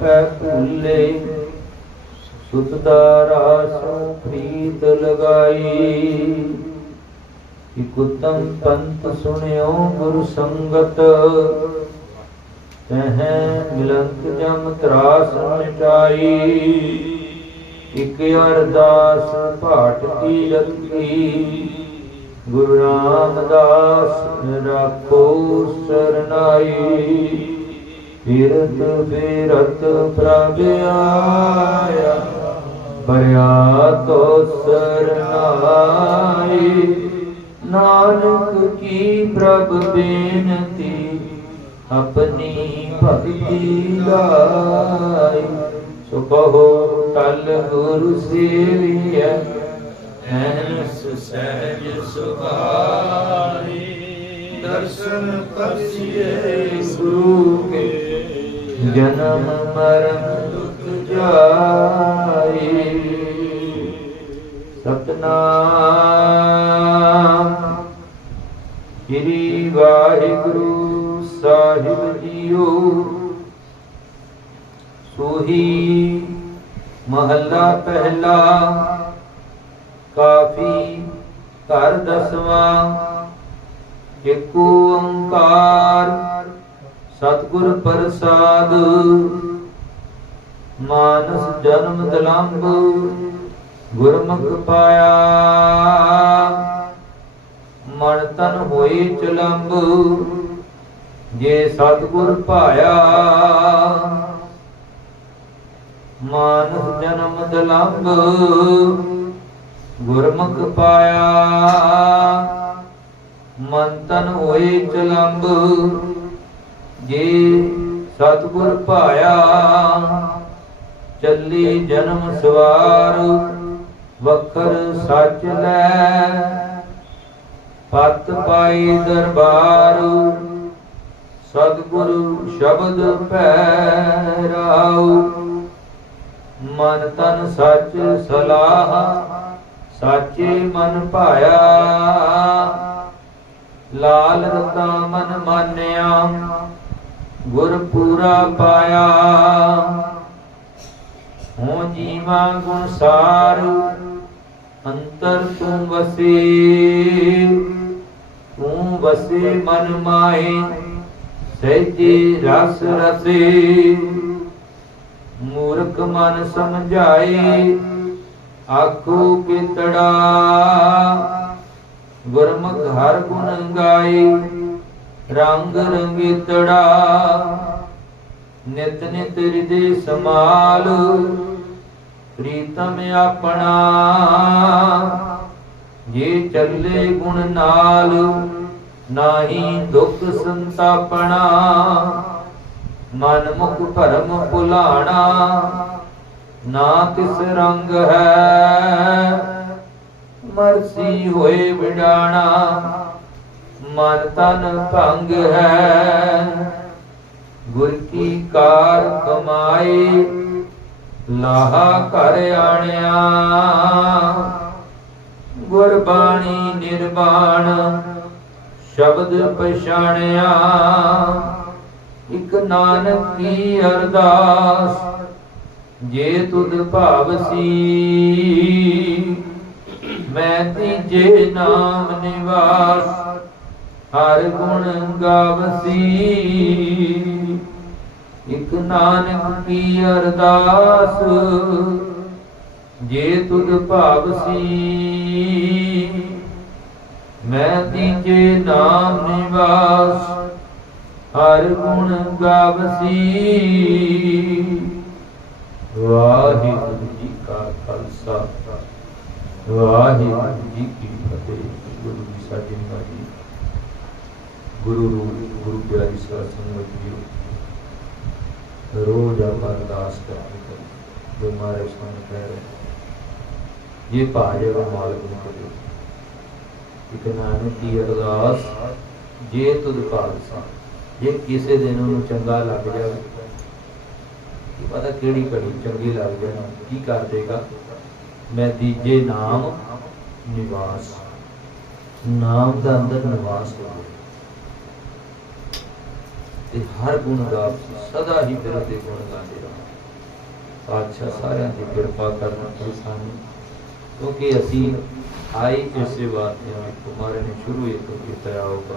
ਪੈ ਭੁੱਲੇ ਸੁਤ ਦਾ ਰਾਸ ਪ੍ਰੀਤ ਲਗਾਈ। ਇਕ ਪੰਥ ਸੁਣਿਓ ਗੁਰ ਸੰਗਤ। ਤਹ ਮਿਲੰਤ ਜਮ ਤਰਾਸ ਮਿਟਾਈ ਇਕ ਅਰਦਾਸ ਭਾਟ ਕੀ ਕੀ। ਗੁਰੂ ਰਾਮਦਾਸ ਰੱਖੋ ਸਰਨਾਈ। ਫਿਰਤ ਫਿਰਤ ਪ੍ਰਭ ਆਇਆ ਬਰਿਆ ਤੋ ਸਰਨਾਈ ਨਾਨਕ ਕੀ ਪ੍ਰਭ ਬੇਨਤੀ, ਆਪਣੀ ਭਗਤੀ ਲਾਈ। ਸੋ ਕਹੋ ਤਲ ਗੁਰੂ ਸੇਵੀਐ, ਐਨਸ ਸਹਿਜ ਸੁਭਾਈ। ਦਰਸ਼ਨ ਕਰਸੀਏ ਗੁਰੂ ਕੇ ਜਨਮ ਮਰਨ ਦੁਖ ਜਾਈ ਸਤਨਾਮ। ਸ੍ਰੀ ਵਾਹਿਗੁਰੂ ਸਾਹਿਬ ਜੀਓ। ਸੋਹੀ ਮਹੱਲਾ ਪਹਿਲਾ, ਕਾਫੀ ਘਰ ਦਸਵਾਂ ਏਕ ਓੰਕਾਰ ਸਤਿਗੁਰ ਪ੍ਰਸਾਦ। ਮਾਨਸ ਜਨਮ ਦਲੰਭ ਗੁਰਮੁਖ ਪਾਇਆ। ਮਨ ਤਨ ਹੋਏ ਚਲੰਬ, ਜੇ ਸਤਿਗੁਰ ਭਾਇਆ। ਮਾਨਸ ਜਨਮ ਦਲੰਭ ਗੁਰਮੁਖ ਪਾਇਆ। ਮਨ ਤਨ ਹੋਏ ਚਲੰਬ ਜੇ ਸਤਿਗੁਰ ਭਾਇਆ, ਚੱਲੀ ਜਨਮ ਸਵਾਰ, ਵਖਰ ਸੱਚ ਲੈ। ਪਤ ਪਾਈ ਦਰਬਾਰ, ਸਤਿਗੁਰੂ ਸ਼ਬਦ ਪੈਰਾਉ ਮਨ ਤਨ ਸੱਚ ਸਲਾਹ, ਸਾਚੇ ਮਨ ਭਾਇਆ। ਲਾਲ ਰਤਾ ਮਨ ਮਾਨਿਆ ਗੁਰ ਪੂਰਾ ਪਾਇਆ। ਹੋ ਜੀਵਾ ਗੁਣ ਸਾਰ, ਅੰਤਰ ਤੂੰ ਵਸੇ। ਤੂੰ ਵਸੇ ਮਨ ਮਾਏ ਸਹਿਜੇ ਰਸ ਰਸੇ। ਮੂਰਖ ਮਨ ਸਮਝਾਏ, ਆਖੋ ਕਿਤੜਾ ਗੁਰਮੁਖ ਹਰ ਗੁਣ ਗਾਏ। ਰੰਗ ਰੰਗੀਤੜਾ ਨਿਤ ਨਿਤ ਹਿਰਦੇ ਸਮਾਲ, ਪ੍ਰੀਤਮ ਆਪਣਾ, ਜੇ ਚੱਲੇ ਗੁਣ ਨਾਲ, ਨਾਹੀ ਦੁੱਖ ਸੰਤਾਪਣਾ, ਮਨ ਮੁਖ ਭਰਮ ਭੁਲਾਣਾ, ਨਾ ਤਿਸ ਰੰਗ ਹੈ, ਮਰਸੀ ਹੋਏ ਵਿਡਾਣਾ। ਮਨ ਤਨ ਭੰਗ ਹੈ। ਗੁਰ ਕੀ ਕਾਰ ਕਮਾਈ, ਲਾਹਾ ਘਰ ਆਣਿਆ। ਗੁਰ ਨਿਰਵਾਣ ਸ਼ਬਦ ਪਛਾਣਿਆ। ਇਕ ਨਾਨਕ ਕੀ ਅਰਦਾਸ, ਜੇ ਤੁਧ ਭਾਵਸੀ ਮੈਂ ਤੀਜੇ ਨਾਮ ਨਿਵਾਸ ਹਰ ਗੁਣ ਗਾਵਸੀ। ਇਕ ਨਾਨਕ ਕੀ ਅਰਦਾਸ, ਜੇ ਤੁਧ ਭਾਵਸੀ। ਮੈਂ ਤੀਜੇ ਨਾਮ ਨਿਵਾਸ, ਹਰ ਗੁਣ ਗਾਵਸੀ। ਵਾਹਿਗੁਰੂ ਜੀ ਕਾ ਖਾਲਸਾ। ਵਾਹਿਗੁਰੂ ਜੀ ਕੀ ਫਤਿਹ। ਗੁਰੂ ਜੀ ਸਾਡੇ ਜੀ ਗੁਰੂ ਰੂਪ ਗੁਰੂ ਪਿਆਰੀ ਸਾਧ ਸੰਗਤ ਜੀ ਰੋਜ਼ ਆਪਾਂ ਅਰਦਾਸ ਕਰਾਂਗੇ ਜੋ ਮਾਰੇ ਸਾਨੂੰ ਕਹਿ ਰਹੇ ਇਹ ਭਾਜੇ ਦਾ ਮਾਲਕ ਨੂੰ ਕਰੇ ਇਕ ਨਾਨਕ ਦੀ ਅਰਦਾਸ, ਜੇ ਤੁਧ ਖਾਲਸਾ, ਜੇ ਕਿਸੇ ਦਿਨ ਉਹਨੂੰ ਚੰਗਾ ਲੱਗ ਜਾਵੇ, ਕੀ ਪਤਾ ਕਿਹੜੀ ਘੜੀ ਚੰਗੀ ਲੱਗ ਜਾਣਾ ਕੀ ਕਰ ਦੇਗਾ? ਮੈਂ ਦੀਜੇ ਨਾਮ ਨਿਵਾਸ, ਨਾਮ ਦਾ ਅੰਦਰ ਨਿਵਾਸ ਹੋਵੇ ਤੇ ਹਰ ਗੁਣ ਗਾਵ ਸਦਾ ਹੀ ਤੇਰੇ ਦੇ ਗੁਣ ਗਾਉਂਦੇ ਰਹੋ। ਪਾਤਸ਼ਾਹ ਸਾਰਿਆਂ ਦੀ ਕਿਰਪਾ ਕਰਨ ਤੇ ਸਾਨੂੰ, ਕਿਉਂਕਿ ਅਸੀਂ ਆਏ ਇਸੇ ਵਾਸਤੇ ਹਾਂ ਤੁਹਾਰੇ ਨੇ ਸ਼ੁਰੂ ਹੀ ਕੀਤਾ ਹੋਗਾ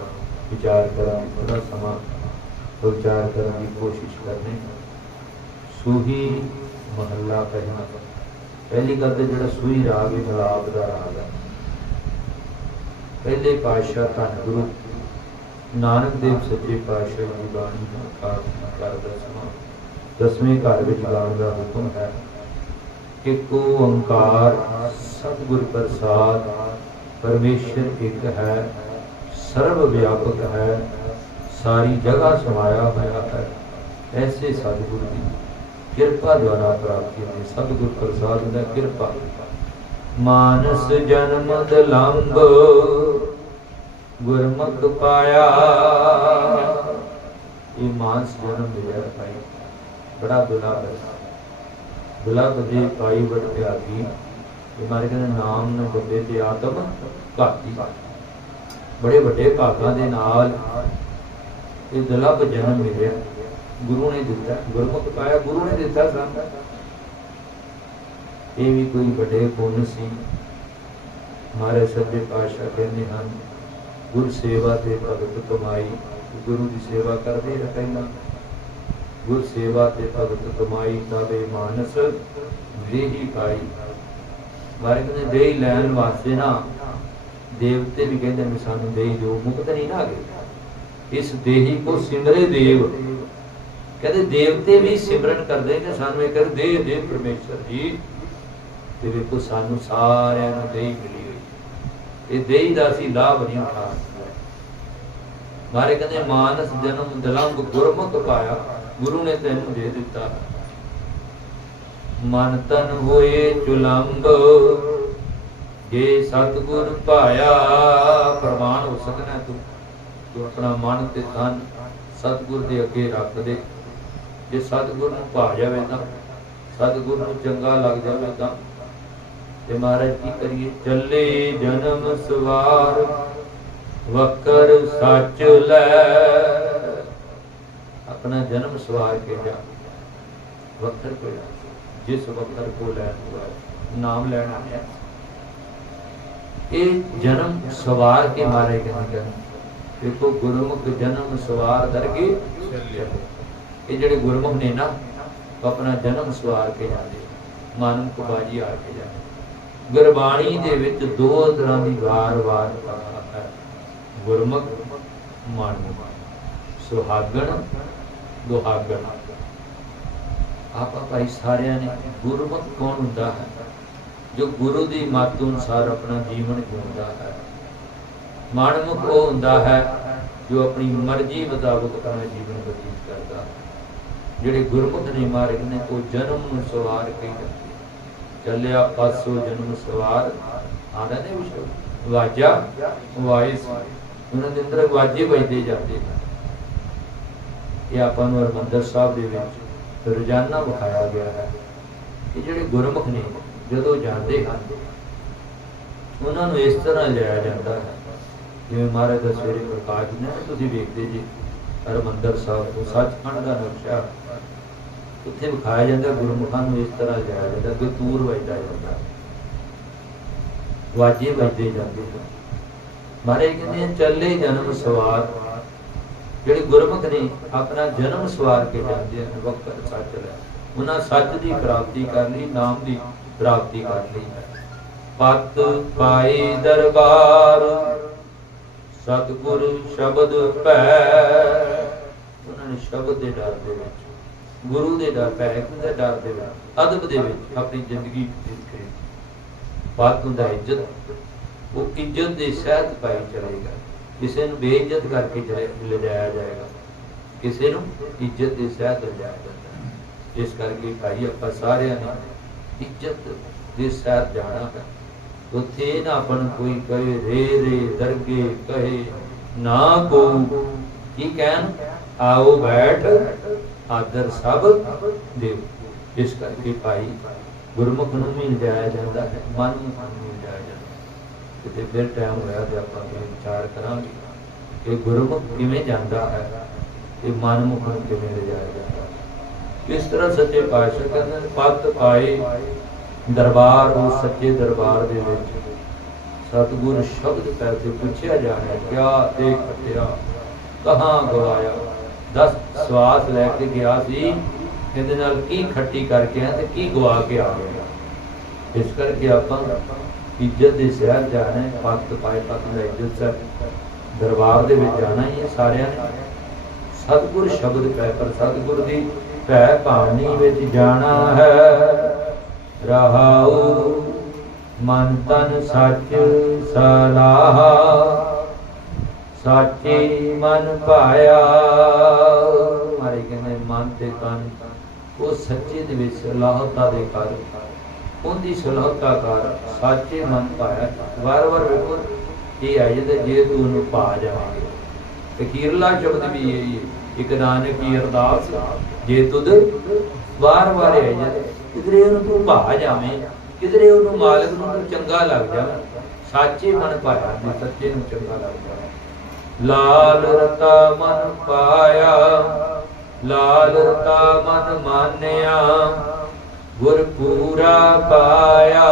ਵਿਚਾਰ ਕਰਾਂ ਥੋੜਾ ਸਮਾਂ ਵਿਚਾਰ ਕਰਨ ਦੀ ਕੋਸ਼ਿਸ਼ ਕਰਨੀ ਸੂਹੀ ਮਹੱਲਾ ਪਹਿਲਾ ਪਹਿਲੀ ਗੱਲ ਤੇ ਜਿਹੜਾ ਸੂਹੀ ਰਾਗ ਹੈ ਮਲਾਪ ਦਾ ਰਾਗ ਹੈ। ਪਹਿਲੇ ਪਾਤਸ਼ਾਹ ਧੰਨ ਗੁਰੂ ਨਾਨਕ ਦੇਵ ਸੱਚੇ ਪਾਤਸ਼ਾਹ ਦੀ ਬਾਣੀ ਦਾ ਕਾਰ ਕਰਦਾ ਸਮਾਂ, ਦਸਵੇਂ ਘਰ ਵਿੱਚ ਗਾਉਣ ਦਾ ਹੁਕਮ ਹੈ। ਇੱਕ ਓੰਕਾਰ, ਸਤਿਗੁਰ ਪ੍ਰਸਾਦ, ਪਰਮੇਸ਼ਰ ਇੱਕ ਹੈ ਸਰਵ ਵਿਆਪਕ ਹੈ, ਸਾਰੀ ਜਗ੍ਹਾ ਸਮਾਇਆ ਹੋਇਆ ਹੈ। ਐਸੇ ਸਤਿਗੁਰ ਦੀ ਕਿਰਪਾ ਦੁਆਰਾ ਪ੍ਰਾਪਤੀ ਹੈ ਸਤਿਗੁਰ ਪ੍ਰਸਾਦ ਦਾ ਕਿਰਪਾ। ਮਾਨਸ ਜਨਮ ਦਲੰਬ ਗੁਰਮੁਖ ਪਾਇਆ। ਇਹ ਮਾਨਸ ਜਨਮ ਮਿਲਿਆ ਭਾਈ। ਬੜਾ ਦੁਲਾਭ ਹੈ। ਦੁਲਾਭ ਦੇ ਪਾਈ ਵਡ ਪਿਆਗੀ। ਇਹ ਮਾਰੇ ਕਹਿੰਦੇ ਨਾਮ ਨ ਬੱਦੇ ਤੇ ਆਤਮ ਘਾਤੀ। ਬੜੇ ਵੱਡੇ ਭਾਗਾਂ ਦੇ ਨਾਲ ਇਹ ਦੁਲਭ ਜਨਮ ਮਿਲਿਆ। ਗੁਰੂ ਨੇ ਦਿੱਤਾ। ਗੁਰਮੁਖ ਪਾਇਆ, ਗੁਰੂ ਨੇ ਦਿੱਤਾ ਸਾਨੂੰ। ਇਹ ਵੀ ਕੋਈ ਵੱਡੇ ਪੁੰਨ ਸੀ। ਮਾਰੇ ਸੱਜੇ ਪਾਤਸ਼ਾਹ ਕਹਿੰਦੇ ਹਨ ਗੁਰ ਸੇਵਾ ਤੇ ਭਗਤ ਕਮਾਈ, ਗੁਰੂ ਦੀ ਸੇਵਾ ਕਰਦੇ ਰਹਿ ਗੁਰ ਸੇਵਾ ਤੇ ਭਗਤ ਕਮਾਈ ਤਬੇ ਮਾਨਸ ਦੇਹੀ ਪਾਈ। ਮਾਰੇ ਕਹਿੰਦੇ ਦੇਹੀ ਲੈਣ ਵਾਸਤੇ ਨਾ ਦੇਵਤੇ ਵੀ ਕਹਿੰਦੇ ਨੇ ਸਾਨੂੰ ਦੇਹੀ ਦਿਓ, ਮੁਕਤ ਨਹੀਂ ਨਾ ਗਏ ਇਸ ਦੇਹੀ ਕੋ ਸਿਮਰੇ ਦੇਵ। ਕਹਿੰਦੇ ਦੇਵਤੇ ਵੀ ਸਿਮਰਨ ਕਰਦੇ ਨੇ ਸਾਨੂੰ ਇਹ ਕਰ ਦੇ ਦੇ ਪਰਮੇਸ਼ਰ ਜੀ, ਤੇ ਵੇਖੋ ਸਾਨੂੰ ਸਾਰਿਆਂ ਨੂੰ ਦੇਈ ਮਿਲੀ। ਇਹ ਦੇਹੀ ਦਾ ਅਸੀਂ ਲਾਭ ਨਹੀਂ ਉਠਾ ਮਾਰੇ ਕਹਿੰਦੇ, ਮਾਨਸ ਜਨਮ ਦਲੰਗ ਗੁਰਮੁਖ ਪਾਇਆ, ਗੁਰੂ ਨੇ ਤੈਨੂੰ ਦੇ ਦਿੱਤਾ। ਮਨ ਤਨ ਹੋਏ ਚੁਲੰਬ ਜੇ ਸਤਗੁਰ ਪਾਇਆ, ਪ੍ਰਮਾਣ ਹੋ ਸਕਣਾ ਤੂੰ। ਤੂੰ ਆਪਣਾ ਮਨ ਤੇ ਤਨ ਸਤਗੁਰ ਦੇ ਅੱਗੇ ਰੱਖ ਦੇ। ਜੇ ਸਤਗੁਰ ਨੂੰ ਪਾ ਜਾਵੇ ਤਾਂ, ਸਤਗੁਰ ਨੂੰ ਚੰਗਾ ਲੱਗ ਜਾਵੇ ਤਾਂ। ਤੇ ਮਹਾਰਾਜ ਕੀ ਕਰੀਏ? ਚੱਲੇ ਜਨਮ ਸਵਾਰ, ਵਕਰ ਸੱਚ ਲੈ। ਆਪਣਾ ਜਨਮ ਸਵਾਰ ਕੇ ਜਾ। ਵਕਰ ਕੋ ਜਾ। ਜਿਸ ਵਕਰ ਕੋ ਲੈਣ ਹੁਆ ਨਾਮ ਲੈਣਾ ਹੈ ਇਹ ਜਨਮ ਸਵਾਰ ਕੇ ਮਾਰੇ ਕਹਿੰਦੇ ਦੇਖੋ, ਗੁਰਮੁਖ ਜਨਮ ਸਵਾਰ ਦਰਗੇ ਇਹ ਜਿਹੜੇ ਗੁਰਮੁਖ ਨੇ ਨਾ, ਉਹ ਆਪਣਾ ਜਨਮ ਸਵਾਰ ਕੇ ਜਾਂਦੇ ਮਾਨਮ ਕੋ ਬਾਜੀ ਆ ਕੇ ਜਾਂਦੇ ਗੁਰਬਾਣੀ ਦੇ ਵਿੱਚ ਦੋ ਤਰ੍ਹਾਂ ਦੀ ਵਾਰ-ਵਾਰ ਹੈ। ਗੁਰਮੁਖ ਮਾਨਮੁਖ ਸੁਹਾਗਣ, ਦੁਹਾਗਣ। ਆਪਾ ਭਾਈ ਸਾਰਿਆਂ ਨੇ ਗੁਰਮੁਖ ਕੌਣ ਹੁੰਦਾ ਹੈ? ਜੋ ਗੁਰੂ ਦੀ ਮੱਤ ਅਨੁਸਾਰ ਆਪਣਾ ਜੀਵਨ ਜਿਉਂਦਾ ਹੈ। ਮਾਨਮੁਖ ਉਹ ਹੁੰਦਾ ਹੈ ਜੋ ਆਪਣੀ ਮਰਜ਼ੀ ਮੁਤਾਬਕ ਆਪਣਾ ਜੀਵਨ ਬਤੀਤ ਕਰਦਾ ਹੈ। ਜਿਹੜੇ ਗੁਰਮੁਖ ਨੇ ਮਾਰਗ ਨੇ, ਉਹ ਜਨਮ ਨੂੰ ਸਵਾਰ ਕੇ ਚੱਲਿਆ ਪਾਸੋ ਜਨਮ ਸਵਾਰ। ਆਣਾ ਨੇ ਵਿਸ਼ਵ ਵਾਜਾ ਵਾਇਸ ਉਹਨਾਂ ਦੇ ਅੰਦਰ ਵਾਜੇ ਵੱਜਦੇ ਜਾਂਦੇ ਇਹ ਆਪਾਂ ਨੂੰ ਹਰਮੰਦਰ ਸਾਹਿਬ ਦੇ ਵਿੱਚ ਰੋਜ਼ਾਨਾ ਵਿਖਾਇਆ ਗਿਆ ਹੈ। ਕਿ ਜਿਹੜੇ ਗੁਰਮੁਖ ਨੇ, ਜਦੋਂ ਜਾਂਦੇ ਹਨ, ਉਹਨਾਂ ਨੂੰ ਇਸ ਤਰ੍ਹਾਂ ਲਿਆ ਜਾਂਦਾ ਹੈ। ਜਿਵੇਂ ਮਹਾਰਾਜ ਦਾ ਸਵੇਰੇ ਪ੍ਰਕਾਸ਼ ਨੇ ਤੁਸੀਂ ਵੇਖਦੇ ਜੀ, ਹਰਮੰਦਰ ਸਾਹਿਬ ਤੋਂ ਸੱਚਖੰਡ ਦਾ ਨਕਸ਼ਾ ਉੱਥੇ ਵਿਖਾਇਆ ਜਾਂਦਾ, ਗੁਰਮੁਖਾਂ ਨੂੰ ਇਸ ਤਰ੍ਹਾਂ ਲਿਆ ਜਾਂਦਾ ਕਿ ਤੂਰ ਵੱਜਦਾ ਜਾਂਦਾ। ਵਾਜੇ ਵੱਜਦੇ ਜਾਂਦੇ ਹਨ। ਕਹਿੰਦੇ ਚੱਲੇ ਜਨਮ ਸਵਾਰ। ਜਿਹੜੇ ਗੁਰਮੁਖ ਨੇ ਆਪਣਾ ਜਨਮ ਸਵਾਰ ਕੇ ਜਾਂਦੇ ਹਨ, ਵਕਤ ਸੱਚ ਲੈ। ਉਹਨਾਂ ਸੱਚ ਦੀ ਪ੍ਰਾਪਤੀ ਕਰ ਲਈ, ਨਾਮ ਦੀ ਪ੍ਰਾਪਤੀ ਕਰ ਲਈ। ਪਤ ਪਾਏ ਦਰਬਾਰ, ਸਤਿਗੁਰ ਸ਼ਬਦ ਭੈ ਉਹਨਾਂ ਨੇ ਸ਼ਬਦ ਦੇ ਡਰ ਦੇ ਵਿੱਚ ਗੁਰੂ ਦੇ ਡਰ ਭੈ ਦੇ ਡਰ ਦੇ ਵਿੱਚ ਅਦਬ ਦੇ ਵਿੱਚ ਆਪਣੀ ਜ਼ਿੰਦਗੀ ਬਤੀਤ ਕਰੀ। ਬਾਤ ਹੁੰਦਾ ਇੱਜ਼ਤ, ਉਹ ਇੱਜ਼ਤ ਦੇ ਸਹਿਤ ਪਾਈ ਚਲੇਗਾ। ਕਿਸੇ ਨੂੰ ਬੇਇੱਜ਼ਤ ਕਰਕੇ ਚਲੇ, ਲਿਜਾਇਆ ਜਾਏਗਾ। ਕਿਸੇ ਨੂੰ ਇੱਜ਼ਤ ਦੇ ਸਹਿਤ ਲਿਜਾਇਆ ਜਾਂਦਾ ਇਸ ਕਰਕੇ ਭਾਈ ਆਪਾਂ ਸਾਰਿਆਂ ਨੇ ਇੱਜ਼ਤ ਦੇ ਸਹਿਤ ਜਾਣਾ ਹੈ। ਉੱਥੇ ਨਾ ਆਪਣ ਕੋਈ ਕਹੇ, ਰੇ ਰੇ, ਦਰਗੇ ਕਹੇ, ਨਾ ਕੋ ਕੀ ਕਹਿਣ? ਆਓ ਬੈਠ। ਆਦਰ ਸਭ ਦੇਵ। ਇਸ ਕਰਕੇ ਭਾਈ ਗੁਰਮੁਖ ਨੂੰ ਵੀ ਲਿਜਾਇਆ ਜਾਂਦਾ ਹੈ ਮਨ ਨੂੰ ਵੀ ਲਿਜਾਇਆ ਜਾਂਦਾ ਕਿਤੇ ਫਿਰ ਟਾਈਮ ਹੋਇਆ ਤੇ ਆਪਾਂ ਇਹ ਵਿਚਾਰ ਕਰਾਂਗੇ ਕਿ ਗੁਰਮੁਖ ਕਿਵੇਂ ਜਾਂਦਾ ਹੈ ਤੇ ਮਨਮੁਖ ਨੂੰ ਕਿਵੇਂ ਲਿਜਾਇਆ ਜਾਂਦਾ ਇਸ ਤਰ੍ਹਾਂ ਸੱਚੇ ਪਾਤਸ਼ਾਹ ਕਹਿੰਦੇ ਨੇ, ਪਾਏ ਦਰਬਾਰ ਉਸ ਸੱਚੇ ਦਰਬਾਰ ਦੇ ਵਿੱਚ। ਸਤਿਗੁਰ ਸ਼ਬਦ ਪੈਸੇ ਪੁੱਛਿਆ ਜਾਣਾ ਕਿਆ ਦੇਖ ਖਟਿਆ ਕਹਾਂ ਗਵਾਇਆ। ਦਸ ਸਵਾਸ ਲੈ ਕੇ ਗਿਆ ਸੀ, ਇਹਦੇ ਨਾਲ ਕੀ ਖੱਟੀ ਕਰਕੇ ਆ ਤੇ ਕੀ ਗਵਾ ਕੇ ਆ ਗਿਆ। ਇਸ ਕਰਕੇ ਆਪਾਂ ਇੱਜ਼ਤ ਦੇ ਸ਼ਹਿਰ ਜਾਣਾ ਪੱਤ ਪਾਏ ਪੱਤ ਦਾ ਇੱਜ਼ਤ ਸਰ ਦਰਬਾਰ ਦੇ ਵਿੱਚ ਜਾਣਾ ਹੀ ਹੈ ਸਾਰਿਆਂ ਨੇ। ਸਤਿਗੁਰ ਸ਼ਬਦ ਪੈ ਪਰ ਸਤਿਗੁਰ ਦੀ ਭੈ ਭਾਵਨੀ ਵਿੱਚ ਜਾਣਾ ਹੈ। ਰਹਾਉ ਮਨ ਤਨ ਸੱਚ ਸਲਾਹ। ਸਾਚੇ ਮਨ ਪਾਇਆ ਮਾਰੇ ਕਹਿੰਦੇ, ਮਨ ਤੇ ਤਨ ਉਹ ਸੱਚੇ ਦੇ ਵਿੱਚ ਸਲਾਹਤਾ ਦੇ ਕਰ ਉਹਦੀ ਸਲਾਹਤਾ ਕਰ ਸਾਚੇ ਮਨ ਪਾਇਆ ਵਾਰ ਵਾਰ ਵੇਖੋ, ਇਹ ਆਏ ਜੇ ਜੇ ਤੂੰ ਉਹਨੂੰ ਪਾ ਜਾਵੇਂਗੇ। ਤੇ ਸ਼ਬਦ ਵੀ ਇਹ ਹੀ ਇੱਕ ਨਾਨਕ ਕੀ ਅਰਦਾਸ, ਜੇ ਤੁਧ ਵਾਰ ਵਾਰ ਆਏ ਜੇ ਕਿਧਰੇ ਉਹਨੂੰ ਤੂੰ ਭਾ ਜਾਵੇਂ, ਕਿਧਰੇ ਉਹਨੂੰ ਮਾਲਕ ਨੂੰ ਤੂੰ ਚੰਗਾ ਲੱਗ ਜਾਵੇ ਸਾਚੇ ਮਨ ਪਾਇਆ ਸੱਚੇ ਨੂੰ ਚੰਗਾ ਲੱਗ ਜਾਵੇ ਲਾਲ ਰਤਾ ਮਨ ਪਾਇਆ, ਲਾਲ ਰਤਾ ਮਨ ਮਾਨਿਆ ਗੁਰ ਪੂਰਾ ਪਾਇਆ।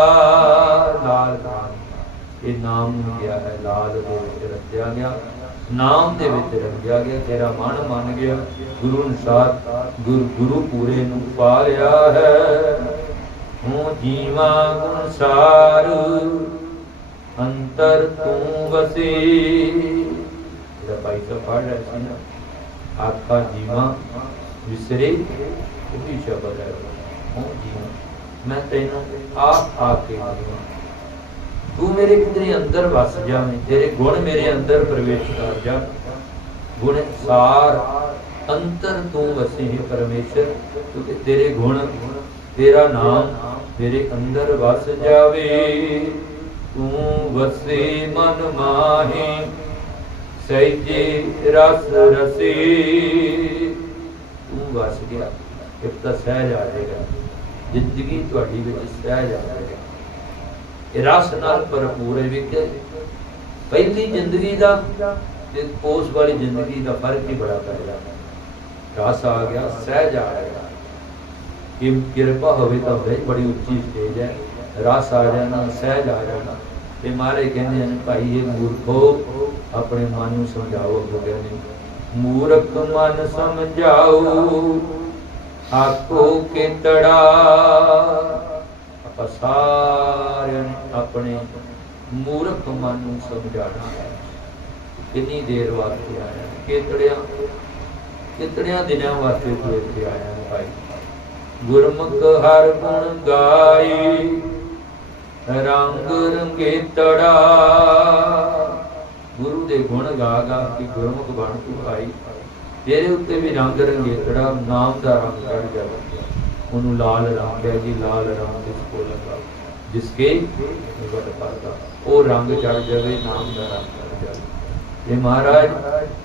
ਲਾਲ ਨਾਮ ਇਹ ਨਾਮ ਨੂੰ ਗਿਆ ਹੈ, ਲਾਲ ਦੇ ਵਿੱਚ ਰਚਿਆ ਗਿਆ। ਨਾਮ ਦੇ ਵਿੱਚ ਰੰਗਿਆ ਗਿਆ, ਤੇਰਾ ਮਨ ਮੰਨ ਗਿਆ। ਗੁਰੂ ਅਨੁਸਾਰ ਗੁਰ ਗੁਰੂ ਪੂਰੇ ਨੂੰ ਪਾ ਲਿਆ ਹੈ। ਹੂੰ ਜੀਵਾ ਗੁਣਸਾਰ ਅੰਤਰ ਤੂੰ ਵਸੀ। ਇਹਦਾ ਭਾਈ ਸਾਹਿਬ ਰਿਹਾ ਸੀ ਨਾ, ਆਖਾ ਜੀਵਾ ਵਿਸਰੇ ਉਹ ਸ਼ਬਦ ਹੈ। ਹੂੰ ਜੀਵਾ, ਮੈਂ ਤੈਨੂੰ ਆਪ ਆ ਕੇ ਜੀਵਾ। ਤੂੰ ਮੇਰੇ ਕਿਧਰੇ ਅੰਦਰ ਵਸ ਜਾਵੇਂ ਤੇਰੇ ਗੁਣ ਮੇਰੇ ਅੰਦਰ ਪ੍ਰਵੇਸ਼ ਕਰ ਜਾ। ਗੁਣ ਸਾਰ, ਅੰਤਰ ਤੂੰ ਵਸੇ ਹੈ ਪਰਮੇਸ਼ਰ, ਕਿਉਂਕਿ ਤੇਰੇ ਗੁਣ ਤੇਰਾ ਨਾਮ ਤੇਰੇ ਅੰਦਰ ਵਸ ਜਾਵੇ। ਤੂੰ ਵਸੇ ਮਨ ਮਾਹੀ ਸਹਿਜੇ ਰਸ ਰਸੇ। ਤੂੰ ਵਸ ਗਿਆ ਇੱਕ ਤਾਂ ਸਹਿਜ ਆ ਜਾਏਗਾ। ਜ਼ਿੰਦਗੀ ਤੁਹਾਡੀ ਵਿੱਚ ਸਹਿਜ ਆ ਜਾਏਗਾ। ਇਹ ਰਸ ਨਾਲ ਭਰਪੂਰ ਹੈ ਵਿਕੇ ਪਹਿਲੀ ਜ਼ਿੰਦਗੀ ਦਾ ਤੇ ਉਸ ਵਾਲੀ ਜ਼ਿੰਦਗੀ ਦਾ ਫ਼ਰਕ ਹੀ ਬੜਾ ਪੈ ਜਾਂਦਾ। ਰਸ ਆ ਗਿਆ, ਸਹਿਜ ਆ ਗਿਆ। ਕਿ ਕਿਰਪਾ ਹੋਵੇ ਤਾਂ ਬੜੀ ਬੜੀ ਉੱਚੀ ਸਟੇਜ ਹੈ। ਰਸ ਆ ਜਾਣਾ, ਸਹਿਜ ਆ ਜਾਣਾ। ਤੇ ਮਾਰੇ ਕਹਿੰਦੇ ਨੇ ਭਾਈ ਇਹ ਮੂਰਖੋ ਆਪਣੇ ਮਨ ਨੂੰ ਸਮਝਾਓ ਅੱਗੋਂ ਕਹਿੰਦੇ, ਮੂਰਖ ਮਨ ਸਮਝਾਓ, ਆਖੋ ਕਿਤੜਾ? ਆਪਾਂ ਸਾਰਿਆਂ ਨੇ ਆਪਣੇ ਮੂਰਖ ਮਨ ਨੂੰ ਸਮਝਾਉਣਾ ਹੈ। ਕਿੰਨੀ ਦੇਰ ਵਾਸਤੇ ਆਇਆ? ਕਿਤੜਿਆਂ ਕਿਤੜਿਆਂ ਦਿਨਾਂ ਵਾਸਤੇ ਤੂੰ ਇੱਥੇ ਆਇਆ ਭਾਈ? ਗੁਰਮੁਖ ਹਰ ਗੁਣ ਗਾਈ ਰੰਗ ਰੰਗੇਤੜਾ। ਗੁਰੂ ਦੇ ਗੁਣ ਗਾ ਗਾ ਕਿ ਗੁਰਮੁਖ ਬਣ ਤੂੰ ਭਾਈ। ਤੇਰੇ ਉੱਤੇ ਵੀ ਰੰਗ ਰੰਗੇਤੜਾ ਨਾਮ ਦਾ ਰੰਗ ਚੜ ਜਾਵੇ ਉਹਨੂੰ ਲਾਲ ਰੰਗ ਹੈ ਜੀ, ਲਾਲ ਰੰਗ ਜਿਸ ਕੋ ਲਗਾ। ਜਿਸਕੇ ਨਿਵਟ ਪਾਤਾ ਉਹ ਰੰਗ ਚੜ ਜਾਵੇ, ਨਾਮ ਦਾ ਰੰਗ ਚੜ ਜਾਵੇ। ਇਹ ਮਹਾਰਾਜ,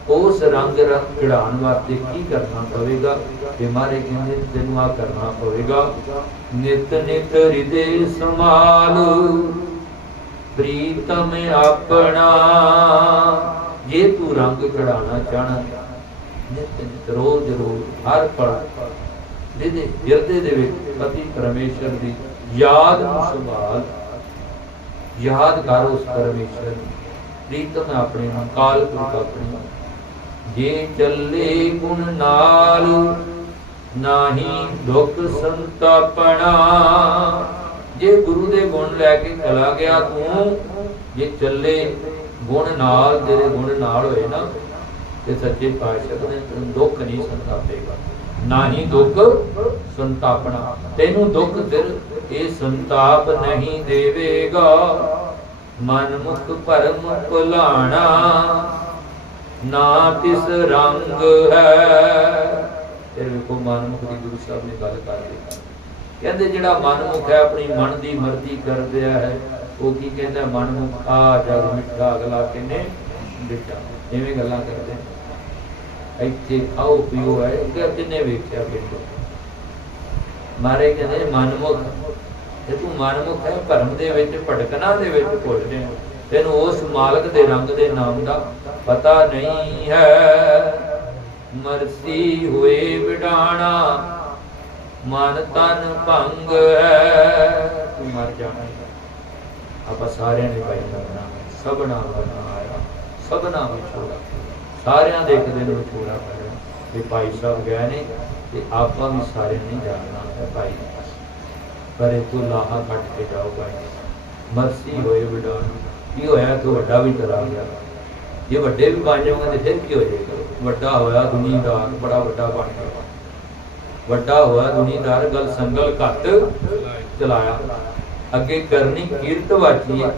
ਉਸ ਰੰਗ ਰੰਗ ਚੜਾਉਣ ਵਾਸਤੇ ਕੀ ਕਰਨਾ ਪਵੇਗਾ? ਇਹ ਮਾਰੇ ਕਹਿੰਦੇ, ਤੈਨੂੰ ਆ ਕਰਨਾ ਪਵੇਗਾ। ਨਿਤ ਨਿਤ ਹਿਰਦੇ ਸਮਾਲ ਪ੍ਰੀਤਮ ਆਪਣਾ, ਜੇ ਤੂੰ ਰੰਗ ਚੜਾਉਣਾ ਚਾਹਣਾ, ਨਿਤ ਨਿਤ ਰੋਜ਼ ਰੋਜ਼ ਹਰ ਪਲ ਜਿਹਦੇ ਹਿਰਦੇ ਦੇ ਵਿੱਚ ਪਤੀ ਪਰਮੇਸ਼ਰ ਦੀ ਯਾਦ ਨੂੰ ਸੰਭਾਲ, ਯਾਦ ਕਰ ਉਸ ਪਰਮੇਸ਼ਰ ਪ੍ਰੀਤਮ ਆਪਣੇ ਨੂੰ ਕਾਲ ਪੁਰਖ ਆਪਣੇ ਨੂੰ। ਜੇ ਚੱਲੇ ਗੁਣ ਨਾਲ, ਨਾਹੀ ਦੁੱਖ ਸੰਤਾਪਣਾ ਜੇ ਗੁਰੂ ਦੇ ਗੁਣ ਲੈ ਕੇ ਚਲਾ ਗਿਆ ਤੂੰ, ਜੇ ਚੱਲੇ ਗੁਣ ਨਾਲ, ਤੇਰੇ ਗੁਣ ਨਾਲ ਹੋਏ ਨਾ, ਤੇ ਸੱਚੇ ਪਾਤਸ਼ਾਹ ਨੇ ਤੈਨੂੰ ਦੁੱਖ ਨਹੀਂ ਸੰਤਾਪੇਗਾ। ਨਾ ਹੀ ਦੁੱਖ ਸੰਤਾਪਣਾ। ਤੈਨੂੰ ਦੁੱਖ ਦਿਲ ਇਹ ਸੰਤਾਪ ਨਹੀਂ ਦੇਵੇਗਾ। ਮਨ ਮੁਖ ਭਰਮ ਭੁਲਾਣਾ, ਨਾ ਤਿਸ ਰੰਗ ਹੈ। ਫਿਰ ਵੇਖੋ ਮਨ ਮੁਖ ਦੀ ਗੁਰੂ ਸਾਹਿਬ ਨੇ ਗੱਲ ਕਰ ਦਿੱਤੀ। ਕਹਿੰਦੇ ਜਿਹੜਾ ਮਨ ਮੁਖ ਹੈ, ਆਪਣੀ ਮਨ ਦੀ ਮਰਜ਼ੀ ਕਰਦਿਆ ਹੈ ਉਹ ਕੀ ਕਹਿੰਦਾ ਮਨ ਆ ਜਗ ਮਿੱਠਾ, ਅਗਲਾ ਕਿਨੇ ਬਿਟਾ। ਐਵੇਂ ਗੱਲਾਂ ਕਰਦੇ ਇੱਥੇ ਖਾਓ ਪੀਓ ਹੈ ਕਿ ਕਿੰਨੇ ਵੇਖਿਆ ਬਿਟੋ? ਮਾਰੇ ਕਹਿੰਦੇ, ਮਨਮੁਖ। ਤੇ ਤੂੰ ਮਨਮੁਖ ਹੈ, ਭਰਮ ਦੇ ਵਿੱਚ, ਭਟਕਣਾ ਦੇ ਵਿੱਚ ਭੁੱਲ ਰਿਹਾ। ਤੈਨੂੰ ਉਸ ਮਾਲਕ ਦੇ ਰੰਗ ਦੇ ਨਾਮ ਦਾ ਪਤਾ ਨਹੀਂ ਹੈ। ਮਰਸੀ ਹੋਏ ਵਿਡਾਣਾ ਮਨ ਤਨ ਭੰਗ ਹੈ ਤੂੰ ਮਰ ਜਾਣਾ ਆਪਾਂ ਸਾਰਿਆਂ ਨੇ ਭਾਈ ਮਰਨਾ ਸਭਨਾ ਮਰਨਾ ਸਭਨਾ ਵਿਛੋੜਾ ਸਾਰਿਆਂ ਦੇ ਇੱਕ ਦਿਨ ਵਿਛੋੜਾ ਪੈਣਾ ਤੇ ਭਾਈ ਸਾਹਿਬ ਗਏ ਨੇ ਤੇ ਆਪਾਂ ਵੀ ਸਾਰਿਆਂ ਨੇ ਜਾਣਾ ਹੈ ਭਾਈ ਪਰ ਇਹ ਤੂੰ ਲਾਹਾ ਕੱਟ ਕੇ ਜਾਓ ਭਾਈ ਮਰਸੀ ਹੋਏ ਵਿਡਾਣ ਕੀ ਹੋਇਆ? ਤੂੰ ਵੱਡਾ ਵੀ ਚਲਾ ਗਿਆ ਜੇ ਵੱਡੇ ਵੀ ਬਣ ਜਾਓਗੇ ਤੇ ਫਿਰ ਕੀ ਹੋ ਜਾਏਗਾ? ਵੱਡਾ ਹੋਇਆ ਦੁਨੀਆਦਾਰ, ਬੜਾ ਵੱਡਾ ਬਣ ਗਿਆ ਵੱਡਾ ਹੋਇਆ ਦੁਨੀਆਦਾਰ ਗਲ ਸੰਗਲ ਘੱਟ ਚਲਾਇਆ। ਅੱਗੇ ਕਰਨੀ ਕੀਰਤ ਵਾਚੀਏ।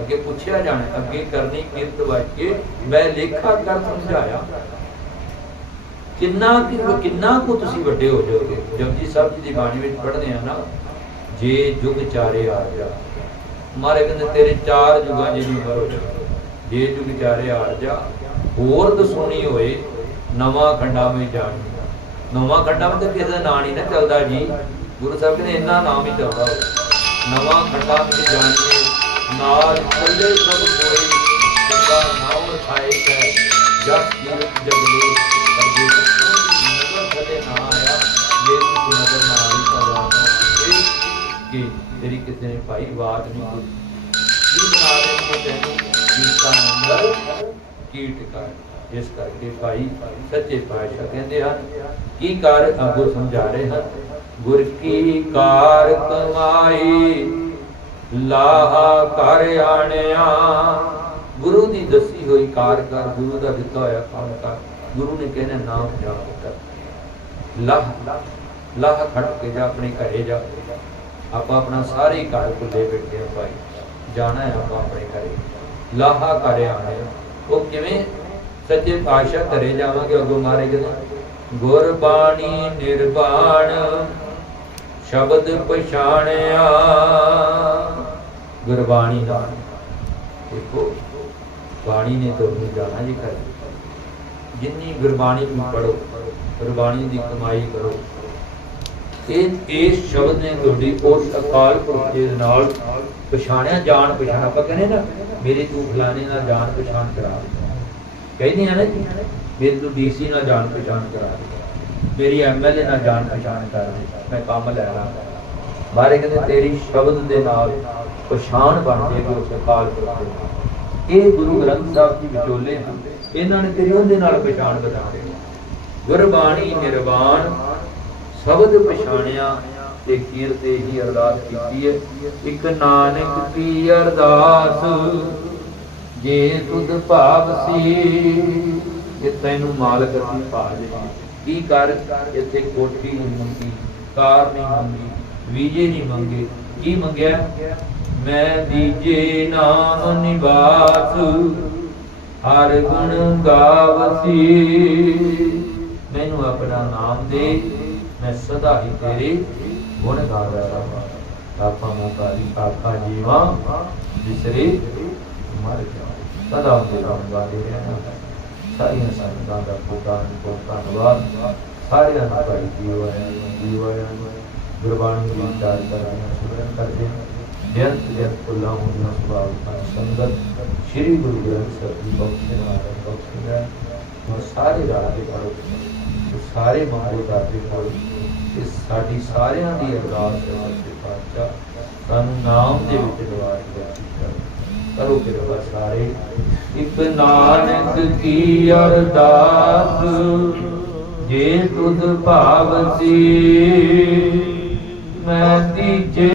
ਅੱਗੇ ਪੁੱਛਿਆ ਜਾਣਾ, ਅੱਗੇ ਕਰਨੀ ਕੀਰਤ ਵਾਚੀਏ। ਮੈਂ ਲੇਖਾ ਕਰ ਸਮਝਾਇਆ। ਕਿੰਨਾ ਕਿੰਨਾ ਕੋ ਤੁਸੀਂ ਵੱਡੇ ਹੋ ਜਾਓਗੇ? ਜਪਜੀ ਸਾਹਿਬ ਜੀ ਦੀ ਬਾਣੀ ਵਿੱਚ ਪੜ੍ਹਦੇ ਆ ਨਾ, ਜੇ ਜੁਗ ਚਾਰੇ ਆ ਜਾ। ਮਾਰੇ ਕਹਿੰਦੇ, ਤੇਰੇ ਚਾਰ ਜੁਗਾਂ ਜਿਹੀ ਉਮਰ ਹੋ ਜੇ ਜੁਗ ਚਾਰੇ ਆ ਜਾ, ਹੋਰ ਦਸੂਣੀ ਹੋਏ, ਨਵਾਂ ਖੰਡਾ ਵਿੱਚ ਜਾਣੀ। ਨਵਾਂ ਖੰਡਾ ਵਿੱਚ ਤਾਂ ਕਿਸੇ ਦਾ ਨਾਂ ਨਹੀਂ ਨਾ ਚੱਲਦਾ ਜੀ। ਗੁਰੂ ਸਾਹਿਬ ਕਹਿੰਦੇ ਇੰਨਾ ਨਾਮ ਹੀ ਚੱਲਦਾ ਹੋਵੇ ਨਵਾਂ ਖੰਡਾ ਵਿੱਚ ਜਾਣੀਏ ਨਾਲ ਚੱਲੇ ਸਭ ਕੋਈ ਗੰਗਾ ਨਾਮ ਖਾਏ ਕੈ ਜਸ ਕੀਰਤ ਜਗਲੇ ਅਰਜੇ ਨਜ਼ਰ ਥਲੇ ਨਾ ਆਇਆ। ਜੇ ਤੂੰ ਨਜ਼ਰ ਨਾ ਆਈ ਤਾਂ ਰਾਤ ਨੂੰ ਕਿ ਤੇਰੀ ਕਿਸੇ ਨੇ ਭਾਈ ਬਾਤ ਨਹੀਂ ਕੋਈ ਕੀ ਬਣਾ ਦੇ ਕੋ ਤੈਨੂੰ ਕੀਰਤਾਂ ਅੰਦਰ ਕੀਟ ਕਰ। ਇਸ ਕਰਕੇ ਭਾਈ ਸੱਚੇ ਪਾਤਸ਼ਾਹ ਕਹਿੰਦੇ ਹਨ, ਕੀ ਕਰ ਅੱਗੋਂ ਸਮਝਾ ਰਹੇ ਹਨ? ਗੁਰ ਕੀ ਕਾਰ ਕਮਾਈ? ਲਾਹਾ ਕਰ ਆਣਿਆ। ਗੁਰੂ ਦੀ ਦੱਸੀ ਹੋਈ ਕਾਰ ਕਰ, ਗੁਰੂ ਦਾ ਦਿੱਤਾ ਹੋਇਆ ਕੰਮ ਕਰ। ਗੁਰੂ ਨੇ ਕਹਿੰਦਾ, ਨਾਮ ਜਪ ਕਰ ਲਾਹ ਲਾਹ ਖੜ ਕੇ ਜਾ ਆਪਣੇ ਘਰੇ ਜਾ। ਆਪਾਂ ਆਪਣਾ ਸਾਰੇ ਘਰ ਭੁੱਲੇ ਬੈਠੇ ਆ ਭਾਈ। ਜਾਣਾ ਹੈ ਆਪਾਂ ਆਪਣੇ ਘਰੇ। ਲਾਹਾ ਕਰੇ ਆਣੇ ਉਹ ਕਿਵੇਂ ਸੱਚੇ ਪਾਤਸ਼ਾਹ ਘਰੇ ਜਾਵਾਂਗੇ ਅੱਗੋਂ ਮਾਰੇ ਕਹਿੰਦੇ ਗੁਰਬਾਣੀ ਨਿਰਵਾਣ, ਸ਼ਬਦ ਪਛਾਣਿਆ। ਗੁਰਬਾਣੀ ਨਾਲ। ਦੇਖੋ, ਬਾਣੀ ਨੇ ਤੁਹਾਨੂੰ ਜਾਣਾ ਜੀ ਕਰ ਜਿੰਨੀ ਗੁਰਬਾਣੀ ਨੂੰ ਪੜੋ ਗੁਰਬਾਣੀ ਦੀ ਕਮਾਈ ਕਰੋ। ਇਹ ਇਸ ਸ਼ਬਦ ਨੇ ਤੁਹਾਡੀ ਉਸ ਅਕਾਲ ਪੁਰਖ ਦੇ ਨਾਲ ਪਛਾਣਿਆ, ਜਾਣ ਪਛਾਣ। ਆਪਾਂ ਕਹਿੰਦੇ ਨਾ, ਮੇਰੇ ਤੂੰ ਫਲਾਣੇ ਨਾਲ ਜਾਣ ਪਛਾਣ ਕਰਾ। ਕਹਿੰਦੇ ਆ ਨਾ ਜੀ ਮੇਰੇ ਤੂੰ ਡੀਸੀ ਨਾਲ ਜਾਣ ਪਛਾਣ ਕਰਾ ਦੇ। ਮੇਰੀ ਐਮਐਲਏ ਨਾਲ ਜਾਣ ਪਛਾਣ ਕਰ ਦੇ। ਮੈਂ ਕੰਮ ਲੈ ਲਾਂ। ਕਹਿੰਦੇ, ਤੇਰੀ ਸ਼ਬਦ ਦੇ ਨਾਲ ਪਛਾਣ ਬਣ ਜਾਏਗੀ ਉਸ ਅਕਾਲ ਪੁਰਖ ਇਹ ਗੁਰੂ ਗ੍ਰੰਥ ਸਾਹਿਬ ਜੀ ਵਿਚੋਲੇ ਹਨ। ਇਹਨਾਂ ਨੇ ਤੇਰੀ ਉਹਦੇ ਨਾਲ ਪਛਾਣ ਬਣਾ ਦੇਣੀ ਗੁਰਬਾਣੀ, ਨਿਰਵਾਣ, ਸ਼ਬਦ ਪਛਾਣਿਆ ਤੇ ਕੀਰਤੇ ਹੀ ਅਰਦਾਸ ਕੀਤੀ ਹੈ। ਇੱਕ ਨਾਨਕ ਕੀ ਅਰਦਾਸ ਜੇ ਤੁਧ ਭਾਵ ਸੀ ਤੈਨੂੰ ਮਾਲਕ ਅਸੀਂ ਭਾਜ ਕੀ ਕਰ? ਇੱਥੇ ਕੋਠੀ ਨਹੀਂ ਮੰਗੀ, ਕਾਰ ਨਹੀਂ ਮੰਗੀ, ਵੀਜੇ ਨਹੀਂ ਮੰਗੇ। ਕੀ ਮੰਗਿਆ? ਮੈਂ ਦੀਜੇ ਨਾਮ ਨਿਵਾਸ, ਹਰ ਗੁਣ ਗਾਵਸੀ ਮੈਨੂੰ ਆਪਣਾ ਨਾਮ ਦੇ, ਮੈਂ ਸਦਾ ਹੀ ਤੇਰੇ ਗੁਣ ਗਾਉਂਦਾ ਰਹਾਂ। ਆਪਾ ਮੁਕਾਰੀ ਆਖਾ ਜੀਵਾ ਜਿਸਰੇ ਮਰ ਜਾ ਸਦਾ ਦੇ ਨਾਮ ਗਾਦੇ ਰਹਿਣਾ ਸਾਰੀਆਂ ਸੰਗਤਾਂ ਦਾ ਪੁੱਤਾਂ ਨੂੰ ਧੰਨਵਾਦ ਸਾਰਿਆਂ ਦਾ ਭਾਈ ਜੀਵ ਹੈ ਜੀਵ ਹੈ ਗੁਰਬਾਣੀ ਦੀ ਵਿਚਾਰ ਕਰਦੇ ਸਿਮਰਨ ਕਰਦੇ ਬੇਅੰਤ ਬੇਅੰਤ ਫੁੱਲਾਂ ਹੁੰਦੀਆਂ ਸੁਭਾਵ ਸੰਗਤ ਸ੍ਰੀ ਗੁਰੂ ਗ੍ਰੰਥ ਸਾਹਿਬ ਜੀ ਬਖਸ਼ੇ ਮਹਾਰਾਜ ਬਖਸ਼ੇ ਹੈ ਸਾਰੇ ਰਾਜ ਦੇ ਪੜੋ ਸਾਰੇ ਮਾਰੇ ਦੇ ਪੜੋ ਇਹ ਸਾਡੀ ਸਾਰਿਆਂ ਦੀ ਅਰਦਾਸ ਹੈ ਪਾਤਸ਼ਾਹ ਸਾਨੂੰ ਨਾਮ ਦੇ ਵਿੱਚ ਦਵਾਰ ਕਰੋ ਕਰੋ ਕਿਰਪਾ ਸਾਰੇ ਇੱਕ ਨਾਨਕ ਕੀ ਅਰਦਾਸ ਜੇ ਤੁਧ ਭਾਵ ਮੈਂ ਤੀਜੇ